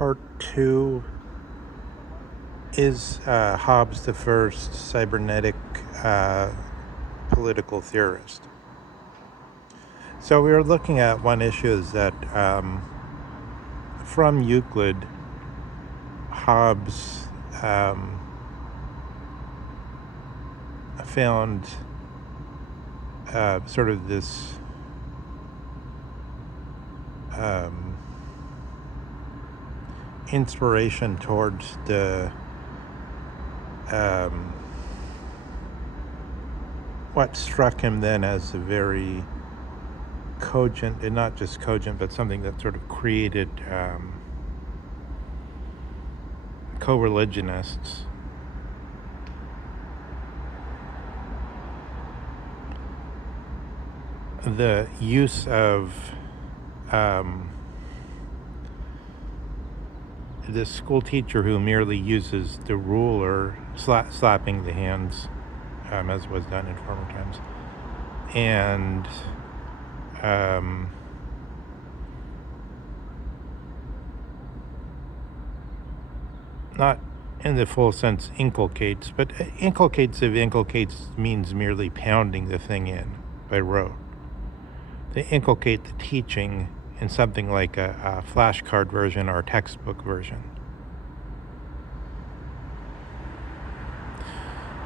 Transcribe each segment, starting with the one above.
Part 2 is Hobbes the first cybernetic political theorist. So we were looking at one issue is that from Euclid, Hobbes found sort of this inspiration towards the what struck him then as a very cogent, and not just cogent, but something that sort of created co-religionists. The use of the school teacher who merely uses the ruler, slapping the hands, as was done in former times, and not in the full sense inculcates, but inculcates means merely pounding the thing in by rote. They inculcate the teaching in something like a flashcard version or a textbook version.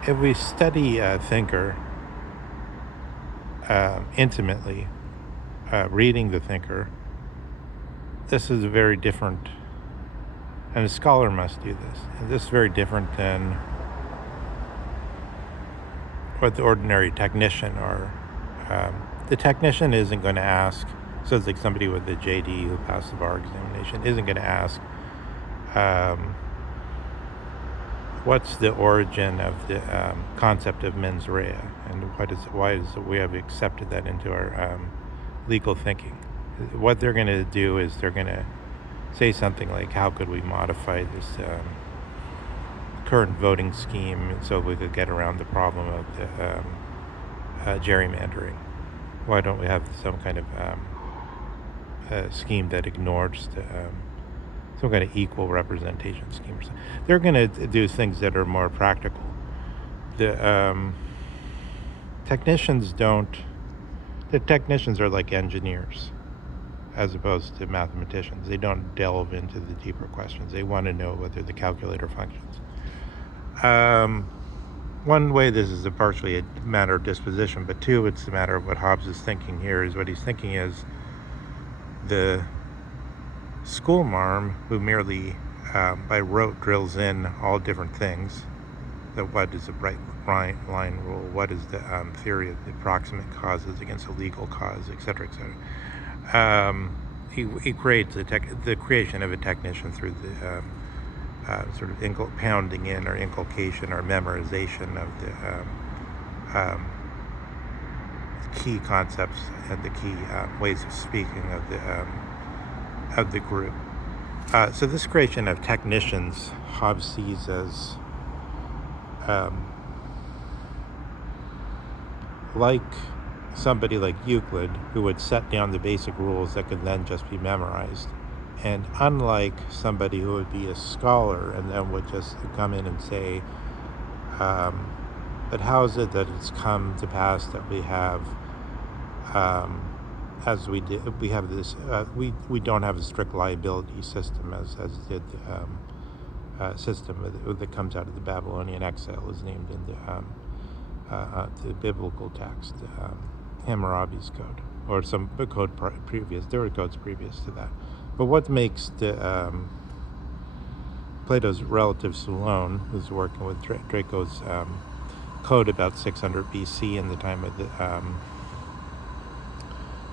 If we study a thinker intimately, reading the thinker, this is very different, and a scholar must do this. And this is very different than what the ordinary technician or the technician isn't going to ask. So it's like somebody with the JD who passed the bar examination isn't going to ask, what's the origin of the concept of mens rea, and why is we have accepted that into our legal thinking. What they're going to do is they're going to say something like, how could we modify this current voting scheme so we could get around the problem of the gerrymandering? Why don't we have some kind of scheme that ignores the, some kind of equal representation scheme or something? They're going to do things that are more practical. The technicians are like engineers as opposed to mathematicians. They don't delve into the deeper questions. They want to know whether the calculator functions. One way this is partially a matter of disposition, but two, it's a matter of what Hobbes is thinking here. Is what he's thinking is the schoolmarm who merely by rote drills in all different things. That what is a bright line rule? What is the theory of the proximate causes against a legal cause, etc., etc. He creates the creation of a technician through the sort of pounding in or inculcation or memorization of the key concepts and the key ways of speaking of the group. So this creation of technicians, Hobbes sees as like somebody like Euclid, who would set down the basic rules that could then just be memorized. And unlike somebody who would be a scholar and then would just come in and say, but how is it that it's come to pass that we have, as we did, we have this, we don't have a strict liability system as did the system that comes out of the Babylonian exile, is named in the biblical text, Hammurabi's code, or some code previous. There were codes previous to that. But what makes the Plato's relative Solon, who's working with Draco's code about 600 BC in the time of the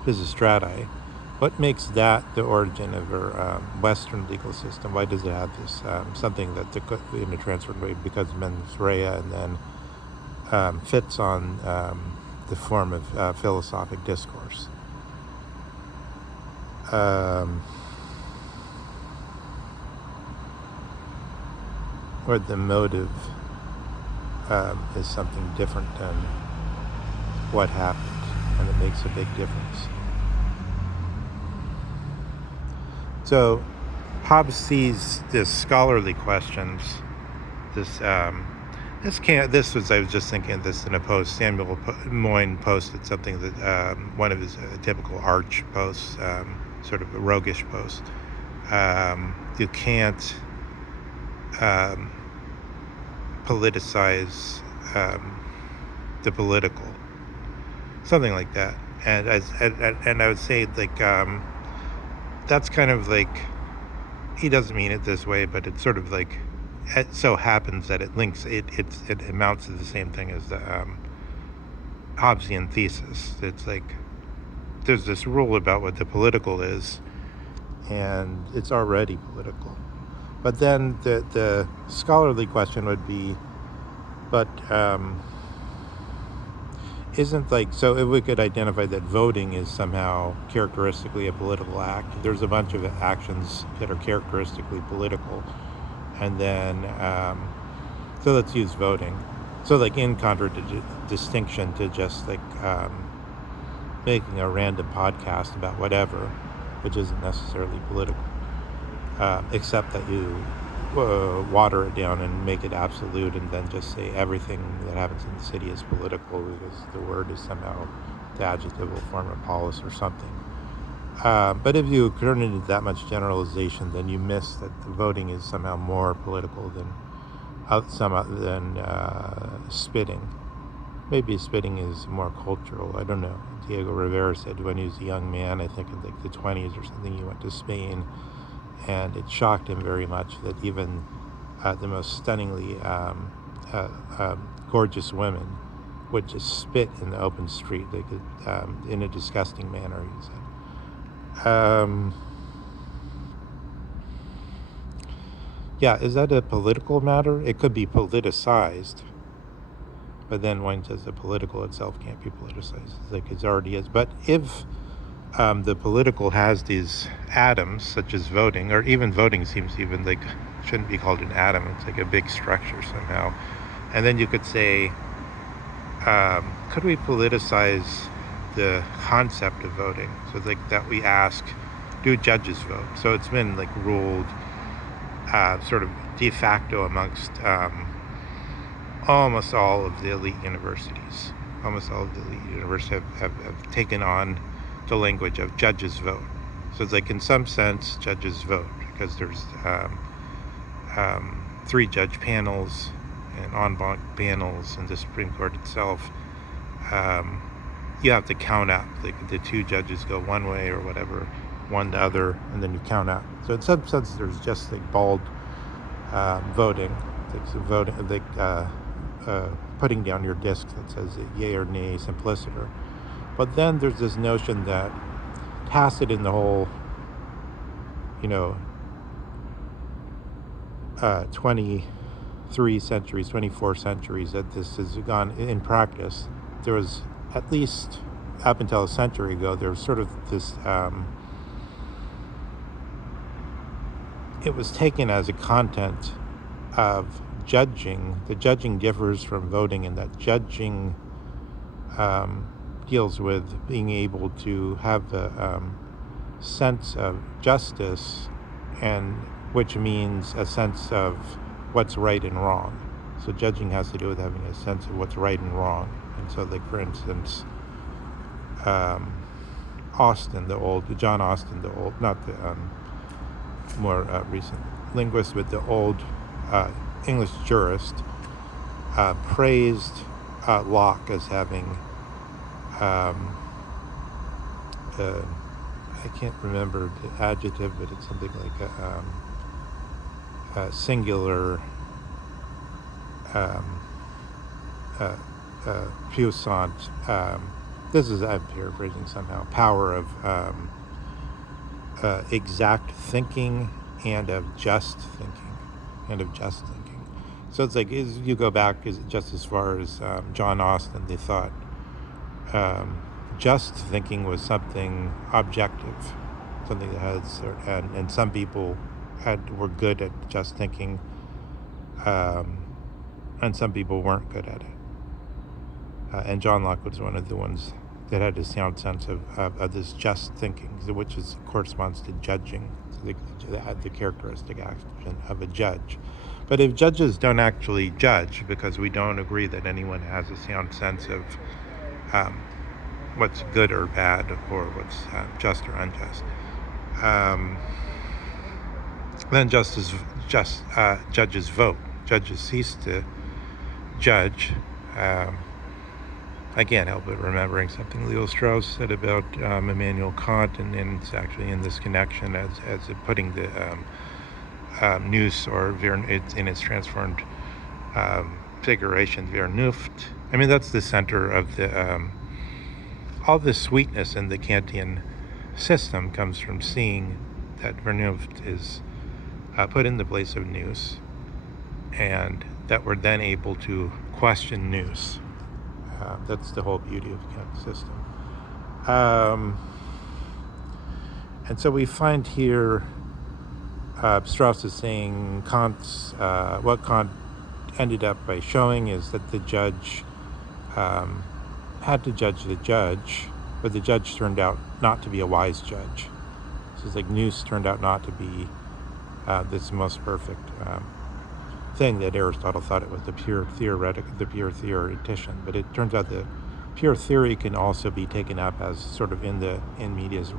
Pisistrati, what makes that the origin of our Western legal system? Why does it have this something that in a transferred way becomes mens rea and then fits on the form of philosophic discourse? Or the motive is something different than what happened, and it makes a big difference. So Hobbes sees this scholarly questions. This this was, I was just thinking of this in a post. Samuel Moyne posted something that one of his typical arch posts, sort of a roguish post. You can't politicize the political, something like that. And I would say, like, that's kind of like, he doesn't mean it this way, but it's sort of like, it so happens that it links, it amounts to the same thing as the Hobbesian thesis. It's like, there's this rule about what the political is, and it's already political. But then the scholarly question would be, but isn't, like, so if we could identify that voting is somehow characteristically a political act, there's a bunch of actions that are characteristically political. And then, so let's use voting. So, like, in contradistinction to just, like, making a random podcast about whatever, which isn't necessarily political, except that you water it down and make it absolute, and then just say everything that happens in the city is political because the word is somehow the adjective will form a polis or something. But if you turn it into that much generalization, then you miss that the voting is somehow more political than spitting. Maybe spitting is more cultural. I don't know. Diego Rivera said when he was a young man, I think in like the 20s or something, he went to Spain, and it shocked him very much that even the most stunningly gorgeous women would just spit in the open street. They could, in a disgusting manner, he said. Yeah, is that a political matter? It could be politicized, but then one says the political itself can't be politicized, like it already is. But if the political has these atoms, such as voting, or even voting seems even like shouldn't be called an atom, it's like a big structure somehow. And then you could say, could we politicize the concept of voting? So like that we ask, do judges vote? So it's been like ruled sort of de facto amongst almost all of the elite universities. Almost all of the elite universities have taken on the language of judges vote. So it's like, in some sense, judges vote because there's 3 judge panels and en banc panels in the Supreme Court itself. You have to count out, like the 2 judges go one way or whatever, one the other, and then you count out. So in some sense, there's just like bald voting, like putting down your disc that says yay or nay, simpliciter. But then there's this notion that tacit in the whole, 23 centuries, 24 centuries that this has gone in practice. There was, at least up until a century ago, there was sort of this, it was taken as a content of judging. The judging differs from voting in that judging deals with being able to have a sense of justice, and which means a sense of what's right and wrong. So judging has to do with having a sense of what's right and wrong. And so, like, for instance, John Austin, the old, not the more recent linguist, but the old English jurist, praised Locke as having, I can't remember the adjective, but it's something like a singular, puissant, this is, I'm paraphrasing somehow, power of exact thinking and of just thinking. So it's like, you go back just as far as John Austin, they thought just thinking was something objective, something that has, and some people were good at just thinking, and some people weren't good at it. And John Locke was one of the ones that had a sound sense of this just thinking, which corresponds to judging, the characteristic action of a judge. But if judges don't actually judge, because we don't agree that anyone has a sound sense of what's good or bad, or what's just or unjust, then judges vote. Judges cease to judge. I can't help but remembering something Leo Strauss said about Immanuel Kant, and it's actually in this connection as putting the nous, or in its transformed figuration, Vernunft. I mean, that's the center of the all the sweetness in the Kantian system comes from seeing that Vernunft is put in the place of nous, and that we're then able to question nous. That's the whole beauty of the Kant system. And so we find here Strauss is saying what Kant ended up by showing is that the judge had to judge the judge, but the judge turned out not to be a wise judge. So it's like nous turned out not to be this most perfect thing that Aristotle thought it was, the pure theoretician. But it turns out that pure theory can also be taken up as sort of in the immediacy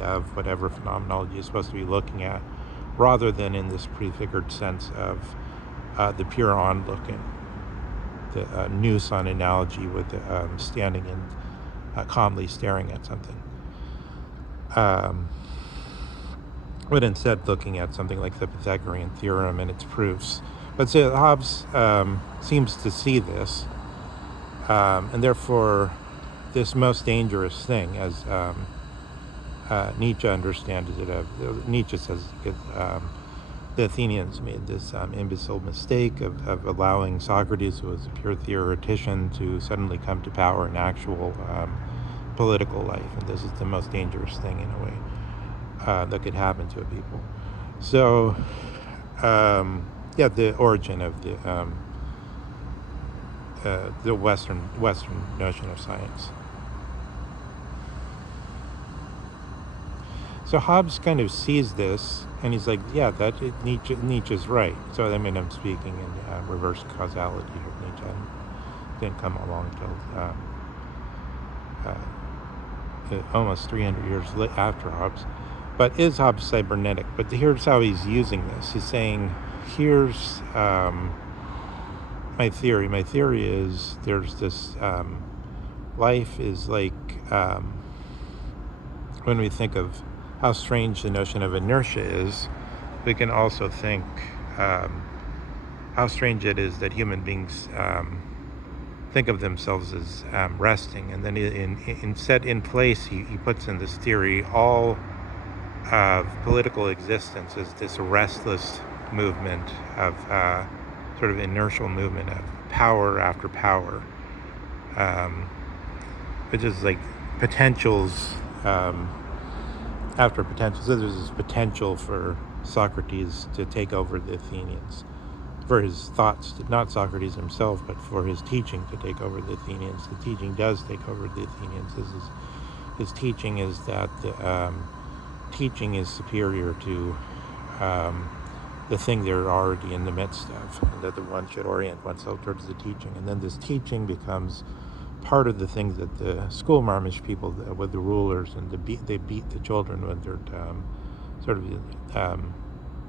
of whatever phenomenology is supposed to be looking at, rather than in this prefigured sense of the pure onlooking, the nous on analogy with the standing and calmly staring at something. But instead looking at something like the Pythagorean theorem and its proofs. But so Hobbes seems to see this, and therefore this most dangerous thing, as Nietzsche understands it. Nietzsche says the Athenians made this imbecile mistake of allowing Socrates, who was a pure theoretician, to suddenly come to power in actual political life, and this is the most dangerous thing in a way that could happen to a people. So, the origin of the Western notion of science. So Hobbes kind of sees this, and he's like, Nietzsche's right. So I mean, I'm speaking in reverse causality here. Nietzsche didn't come along till almost 300 years after Hobbes. But is Hobbes cybernetic? But here's how he's using this. He's saying, here's my theory. My theory is there's this, life is like, when we think of how strange the notion of inertia is, we can also think how strange it is that human beings think of themselves as resting. And then in place, he puts in this theory, all of political existence is this restless movement of sort of inertial movement of power after power, which is like potentials after potential. So there's this potential for Socrates to take over the Athenians, for his thoughts, not Socrates himself, but for his teaching to take over the Athenians. The teaching does take over the Athenians. His teaching is that the teaching is superior to the thing they're already in the midst of, and that the one should orient oneself towards the teaching. And then this teaching becomes part of the things that the schoolmarmish people, with the rulers, and they beat the children when they're sort of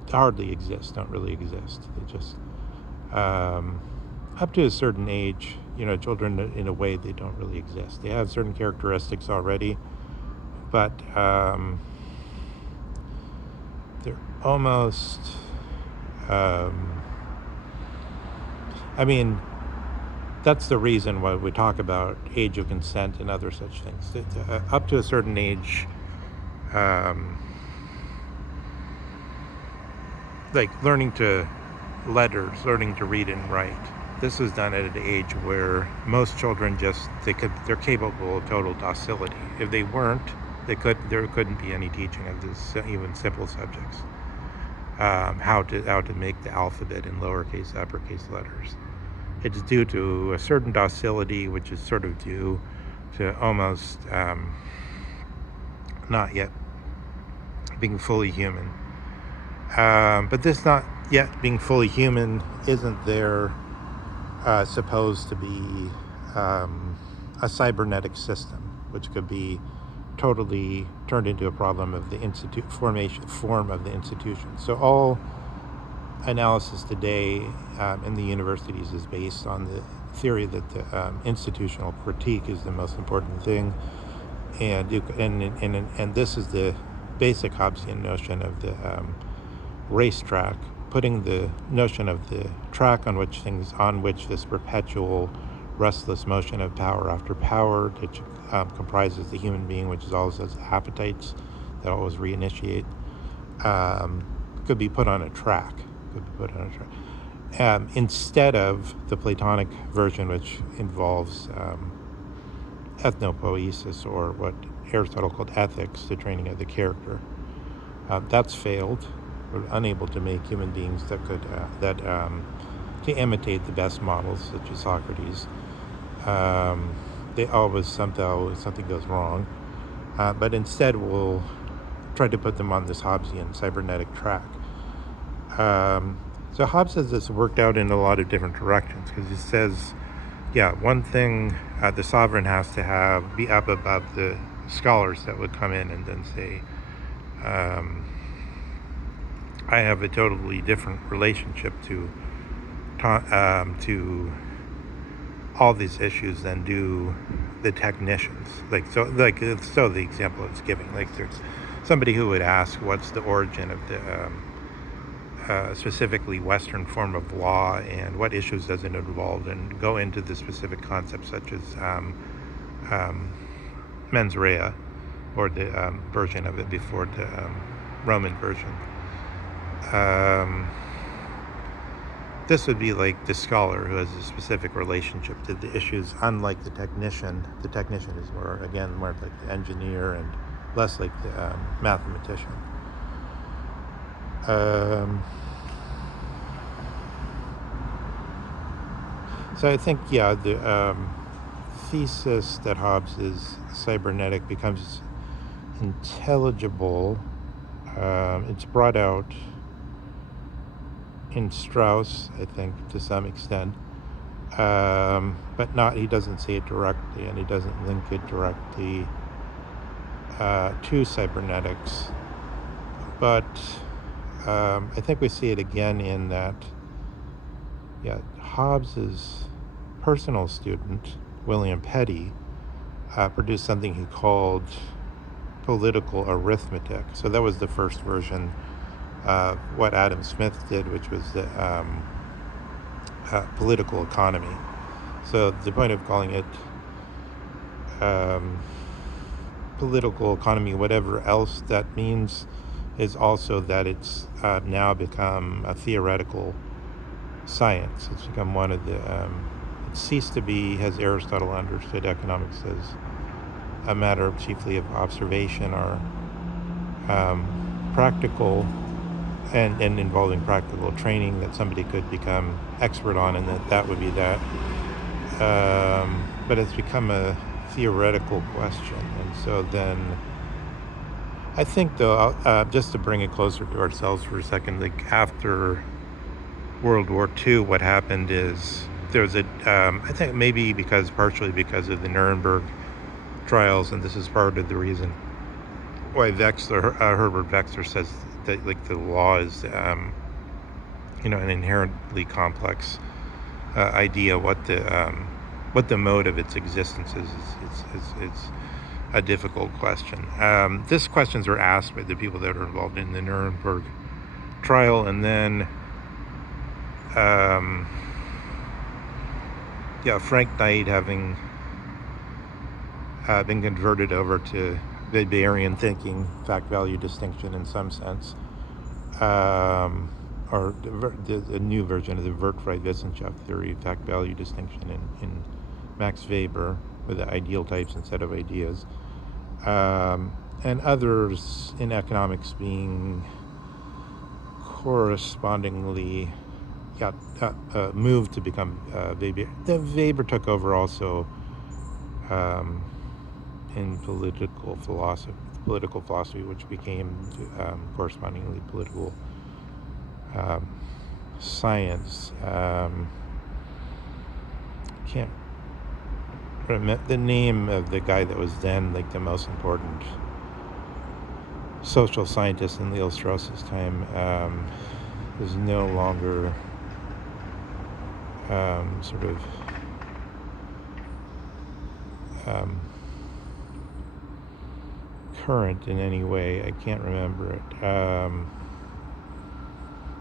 hardly exist, don't really exist. They just, up to a certain age, children in a way they don't really exist. They have certain characteristics already, but they're almost, that's the reason why we talk about age of consent and other such things. Up to a certain age, like learning to letters, learning to read and write. This is done at an age where most children they're capable of total docility. If they weren't, there couldn't be any teaching of this, even simple subjects. How to make the alphabet in lowercase, uppercase letters. it's due to a certain docility, which is sort of due to almost not yet being fully human. But this not yet being fully human isn't there supposed to be a cybernetic system, which could be totally turned into a problem of the form of the institution. So all analysis today in the universities is based on the theory that the institutional critique is the most important thing, and this is the basic Hobbesian notion of the racetrack, putting the notion of the track on which this perpetual restless motion of power after power, which comprises the human being, which is always has appetites that always reinitiate, could be put on a track. Instead of the Platonic version, which involves ethnopoiesis, or what Aristotle called ethics, the training of the character. That's failed. We're unable to make human beings that could to imitate the best models, such as Socrates. They always something goes wrong, but instead we'll try to put them on this Hobbesian cybernetic track. So Hobbes has this worked out in a lot of different directions, because he says, one thing, the sovereign has to be up above the scholars that would come in and then say, I have a totally different relationship to all these issues than do the technicians. So the example it's giving, there's somebody who would ask, what's the origin of the specifically Western form of law, and what issues does it involve, and go into the specific concepts such as mens rea, or the version of it before the Roman version. This would be like the scholar who has a specific relationship to the issues, unlike the technician. The technician is more like the engineer and less like the mathematician. So I think, the thesis that Hobbes is cybernetic becomes intelligible. It's brought out in Strauss, I think, to some extent, but he doesn't say it directly, and he doesn't link it directly to cybernetics. But I think we see it again in that, Hobbes's personal student, William Petty, produced something he called political arithmetic. So that was the first version of what Adam Smith did, which was the political economy. So the point of calling it political economy, whatever else that means, is also that it's now become a theoretical science. It's become one of the it ceased to be, as Aristotle understood economics, as a matter chiefly of observation, or practical and involving practical training that somebody could become expert on, and that would be that. But it's become a theoretical question. And so then I think, though, just to bring it closer to ourselves for a second, after World War II, what happened is there was I think maybe partially because of the Nuremberg trials, and this is part of the reason why Herbert Wechsler says that the law is an inherently complex idea. What the mode of its existence is it's a difficult question. These questions were asked by the people that were involved in the Nuremberg trial, and then Frank Knight, having been converted over to Weberian thinking, fact-value distinction in some sense, or the new version of the Wertfrei-Wissenschaft theory, fact-value distinction in Max Weber, with the ideal types instead of ideas, and others in economics being correspondingly moved to become Weber. The Weber took over also in political philosophy, which became correspondingly political science. Can't remember the name of the guy that was then like the most important social scientist in Leo Strauss's time. Is no longer sort of current in any way. I can't remember it.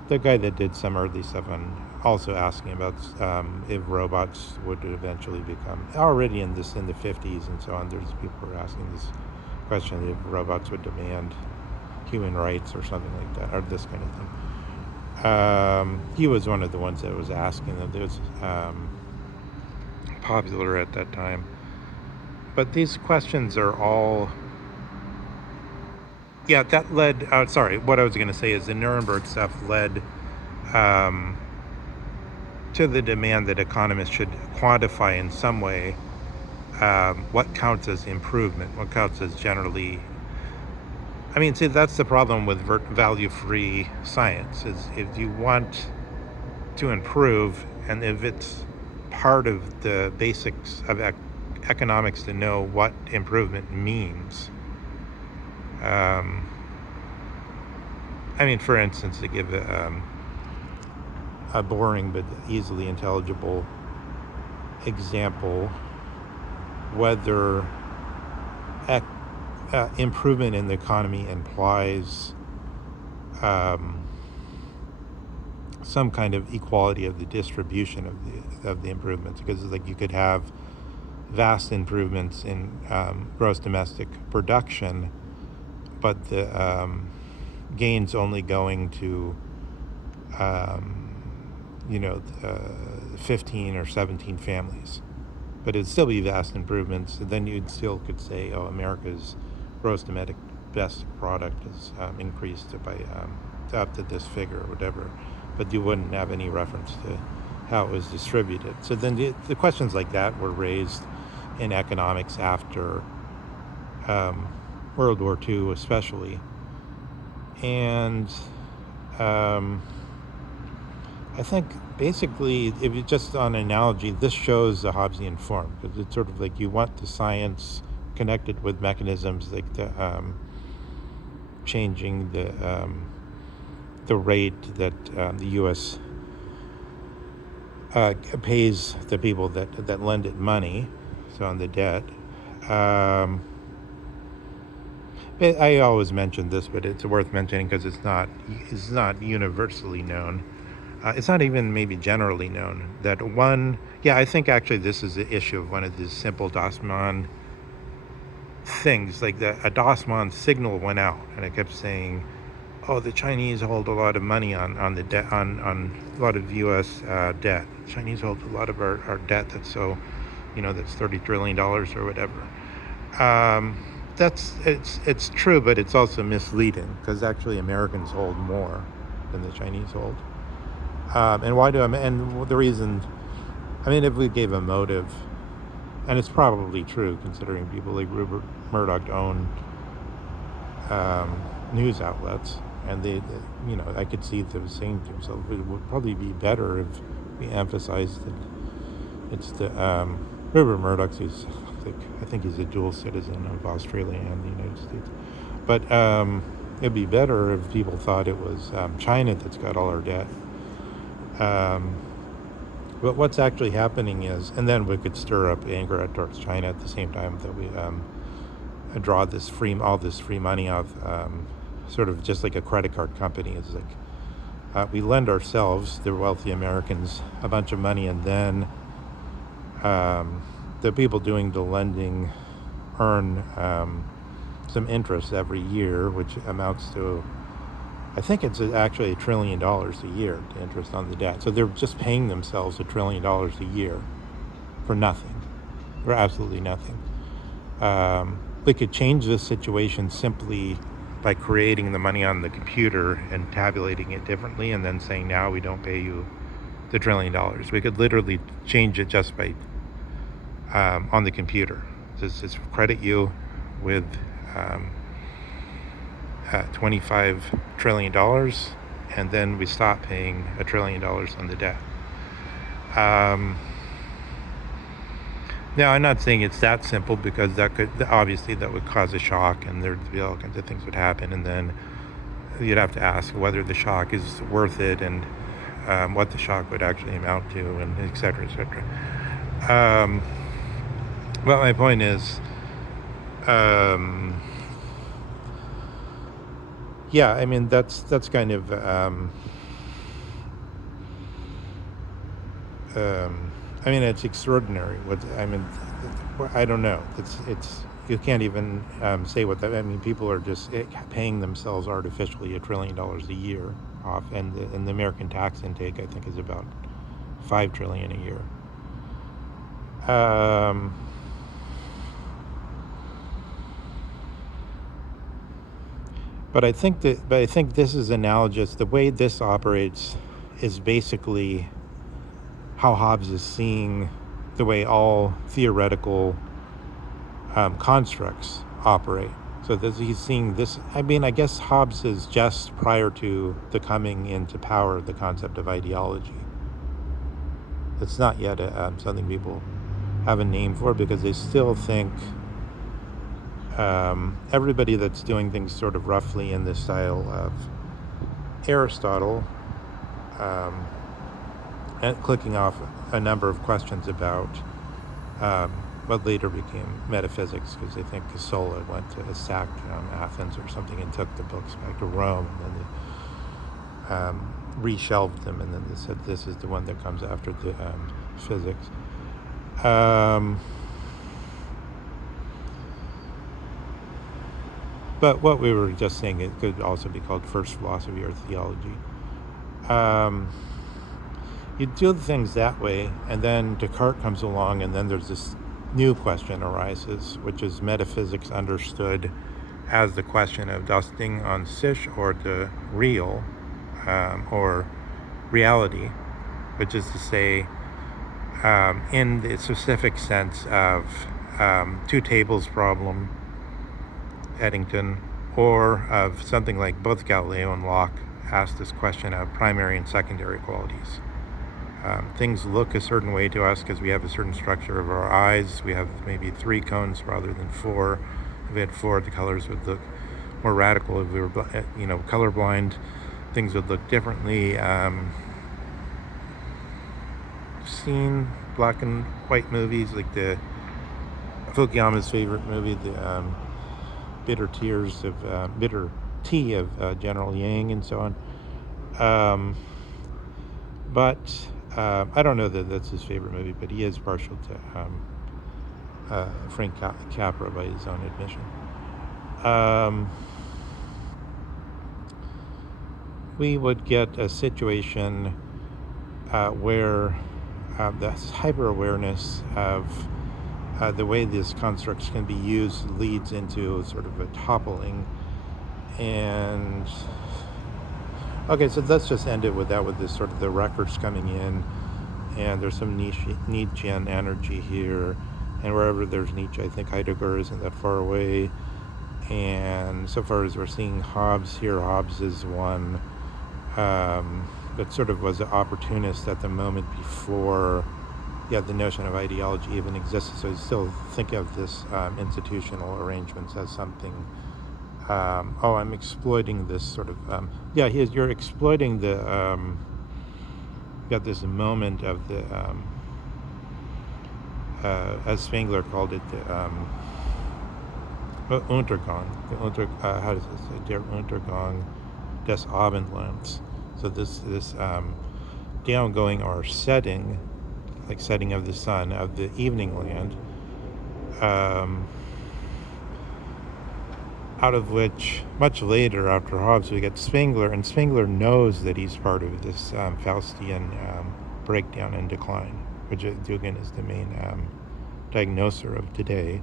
The guy that did some early stuff on also asking about if robots would eventually become, already in the 50s and so on, there's people who are asking this question if robots would demand human rights or something like that, or this kind of thing. He was one of the ones that was asking them. It was popular at that time. But these questions are all, that led, what I was going to say is the Nuremberg stuff led to the demand that economists should quantify in some way what counts as improvement, what counts as generally. I mean, see, that's the problem with value-free science, is if you want to improve, and if it's part of the basics of economics to know what improvement means. I mean, for instance, to give a boring but easily intelligible example, whether improvement in the economy implies some kind of equality of the distribution of the improvements, because it's like you could have vast improvements in gross domestic production, but the gains only going to 15 or 17 families, but it'd still be vast improvements. And then you still could say, America's gross domestic product is increased by up to this figure or whatever, but you wouldn't have any reference to how it was distributed. So then the questions like that were raised in economics after World War II especially. And I think basically, if you just on analogy, this shows the Hobbesian form, because it's sort of like you want the science connected with mechanisms like the changing the rate that the U.S. Pays the people that lend it money, so on the debt. I always mention this, but it's worth mentioning because it's not universally known. It's not even maybe generally known that I think actually this is the issue of one of these simple Dossmann things, like a Dossmann signal went out and it kept saying, the Chinese hold a lot of money on the debt, on a lot of U.S. debt. The Chinese hold a lot of our debt that's so, that's $30 trillion or whatever. It's true, but it's also misleading, because actually Americans hold more than the Chinese hold. And why and the reason, if we gave a motive, and it's probably true considering people like Rupert Murdoch own news outlets, and I could see them saying to themselves, it would probably be better if we emphasized that it's the Rupert Murdoch, who's I think he's a dual citizen of Australia and the United States, but it'd be better if people thought it was China that's got all our debt. But what's actually happening is, and then we could stir up anger towards China at the same time that we draw all this free money off, sort of just like a credit card company. It's like we lend ourselves, the wealthy Americans, a bunch of money, and then the people doing the lending earn some interest every year, which amounts to, I think it's actually $1 trillion a year, the interest on the debt. So they're just paying themselves $1 trillion a year for nothing, for absolutely nothing. We could change this situation simply by creating the money on the computer and tabulating it differently, and then saying, now we don't pay you the $1 trillion. We could literally change it just by on the computer. Just credit you with $25 trillion, and then we stop paying $1 trillion on the debt. Now, I'm not saying it's that simple, because that would cause a shock, and there'd be all kinds of things would happen, and then you'd have to ask whether the shock is worth it, and what the shock would actually amount to, and et cetera, et cetera. But my point is, yeah, I mean, that's kind of, I mean, it's extraordinary. I don't know. It's you can't even say what that. I mean, people are just paying themselves artificially $1 trillion a year off, and the American tax intake, I think, is about $5 trillion a year. But I think this is analogous. The way this operates is basically how Hobbes is seeing the way all theoretical constructs operate. So he's seeing this. I mean, I guess Hobbes is just prior to the coming into power of the concept of ideology. It's not yet something people have a name for, because they still think everybody that's doing things sort of roughly in the style of Aristotle, and clicking off a number of questions about what later became metaphysics, because they think Casola went to sacked Athens or something and took the books back to Rome, and then they reshelved them, and then they said this is the one that comes after the physics. But what we were just saying, it could also be called first philosophy or theology. You do things that way, and then Descartes comes along, and then there's this new question arises, which is metaphysics understood as the question of dusting on sich or the real, or reality, which is to say, in the specific sense of two tables problem, Eddington, or of something like both Galileo and Locke asked this question of primary and secondary qualities. Things look a certain way to us because we have a certain structure of our eyes. We have maybe 3 cones rather than 4. If we had 4, the colors would look more radical. If we were, colorblind, things would look differently. Seen black and white movies like the Fukuyama's favorite movie, the bitter tea of General Yang, and so on. But I don't know that that's his favorite movie, but he is partial to Frank Capra by his own admission. We would get a situation where this hyper-awareness of the way these constructs can be used leads into sort of a toppling. And okay, so let's just end it with that, with this sort of the records coming in, and there's some Nietzschean energy here, and wherever there's Nietzsche, I think Heidegger isn't that far away. And so far as we're seeing Hobbes here, Hobbes is one that sort of was an opportunist at the moment before the notion of ideology even existed. So you still think of this institutional arrangements as something, I'm exploiting this sort of, you're exploiting the, got this moment of the, as Spengler called it, the Untergang, how does it say, der Untergang des Abendlands. So this downgoing or setting, like setting of the sun, of the evening land, out of which, much later after Hobbes, we get Spengler, and Spengler knows that he's part of this Faustian breakdown and decline, which Dugan is the main diagnoser of today,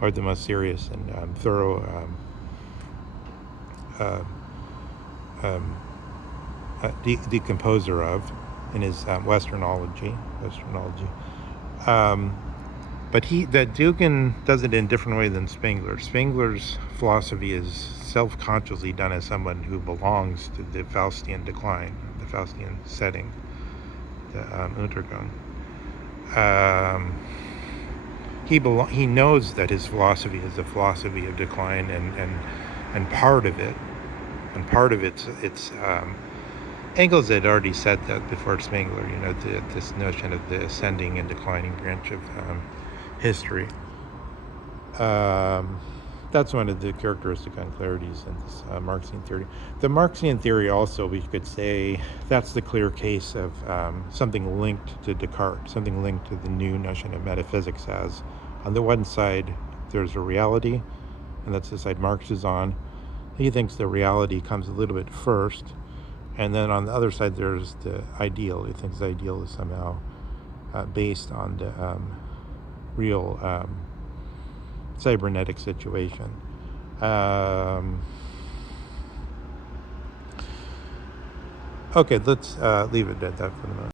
or the most serious and thorough decomposer of. in his Westernology. But Dugin does it in a different way than Spengler. Spengler's philosophy is self-consciously done as someone who belongs to the Faustian decline, the Faustian setting, the Untergang. He knows that his philosophy is a philosophy of decline, and part of it's Engels had already said that before Spengler. This notion of the ascending and declining branch of history. That's one of the characteristic unclarities in this Marxian theory. The Marxian theory also, we could say, that's the clear case of something linked to Descartes, something linked to the new notion of metaphysics as, on the one side, there's a reality, and that's the side Marx is on. He thinks the reality comes a little bit first, and then on the other side, there's the ideal. He thinks the ideal is somehow based on the real cybernetic situation. Okay, let's leave it at that for the moment.